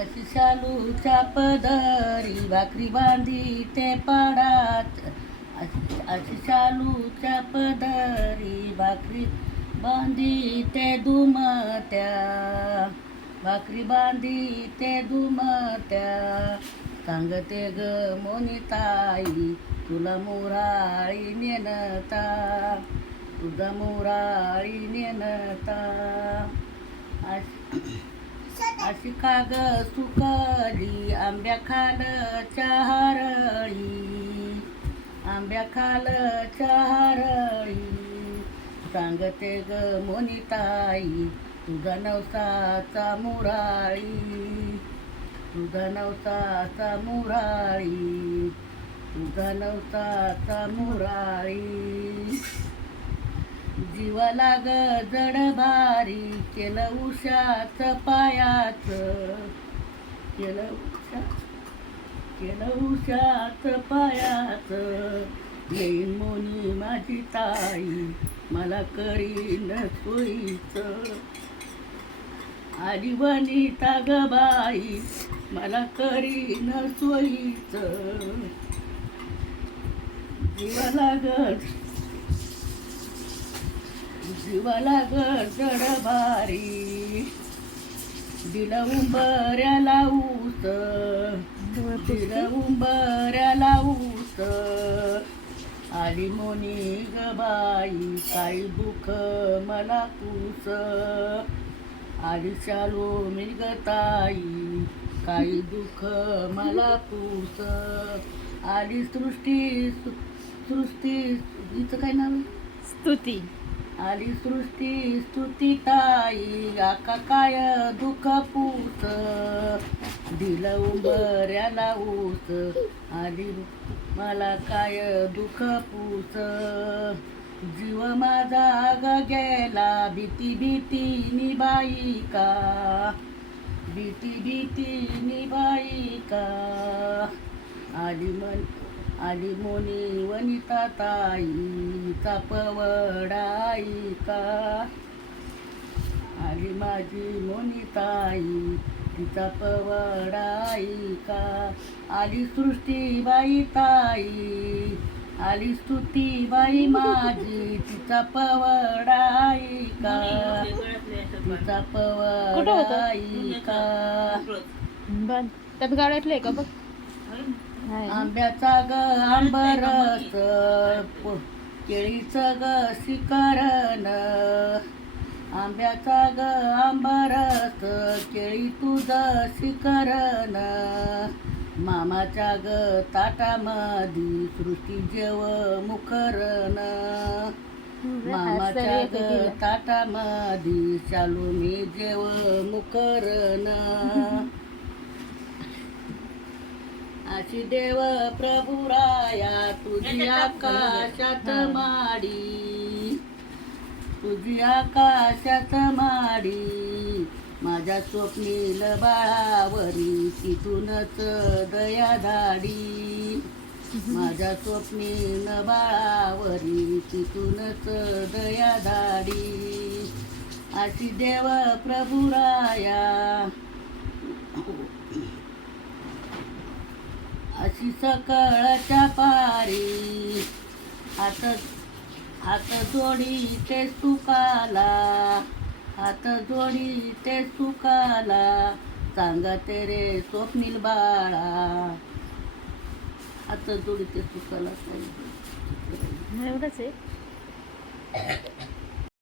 अशी शालूच्या पदरी भाकरी बांधी ते पाडात. अशी शालूच्या पदरी भाकरी बांधी ते दुमत्या. भाकरी बांधी ते दुमत्या. सांगते ग मोनिताई तुला मोराळी नेनता. तुझा मोराळी नेनता. अशी काग सुकली आंब्या खालच्या हरळी. आंब्या खालच्या हरळी. सांगते ग मोनिताई तुझा नवसाचा मुराळी. तुझा नवसाचा मुराळी. तुझा नवसाचा मुराळी. जीवाला ग जड भारी केलं उशाचं पायाचं. केलं उशाचं पायाचं. येईन मोनी माझी ताई मला करीन सोयीचं. आली वनिता ग बाई मला करीन सोयीचं. जीवाला ग जड भारी दिलं उंबऱ्याला ऊस. दिलं उंबऱ्याला ऊस. आली मोनी ग बाई काही दुःख मला पूस. आली शालू मिळगताई काही दुःख मला पूस. आली सृष्टी हिचं काय नाव आहे? स्तुती. आली सृष्टी स्तुती ताई आका काय दुःख पूस. दिलं उंबऱ्याला ऊस. आली मला काय दुःख पूस. जीव माझा ग गेला भीती भीती बाई का. भीती भीती निबाई का. आली मोनी वनिता ताईचा पवडाई का. आली माझी मोनी ताई तिचा पवडाई का. आली सृष्टीबाई ताई. आली स्तुतीबाई माझी तिचा पवडाई का. तिचा पवडाई का. त्यात गाड्यातलं का बघ. आंब्याचा ग आंबरस केळीचं ग शिकरण. आंब्याचा ग आंबरस केळी तुझं शिकरण. मामाच्या ग ताटामधी सृष्टी जेव मुखरण. मामाच्या ग ताटामधी शालू मी जेव मुखरण. अशी देव प्रभुराया तुझी आकाशात माडी. तुझी आकाशात माडी. माझ्या स्वप्नील बाळावरी तिथूनच दया धाडी. माझ्या स्वप्नील बाळावरी तिथूनच दया धाडी. अशी देव प्रभुराया. अशी सकळच्या पारी हात जोडी ते सुकाला. हात जोडी ते सुकाला. सांगते रे स्वप्नील बाळा. हात जोडी ते सुकाला. एवढंच आहे.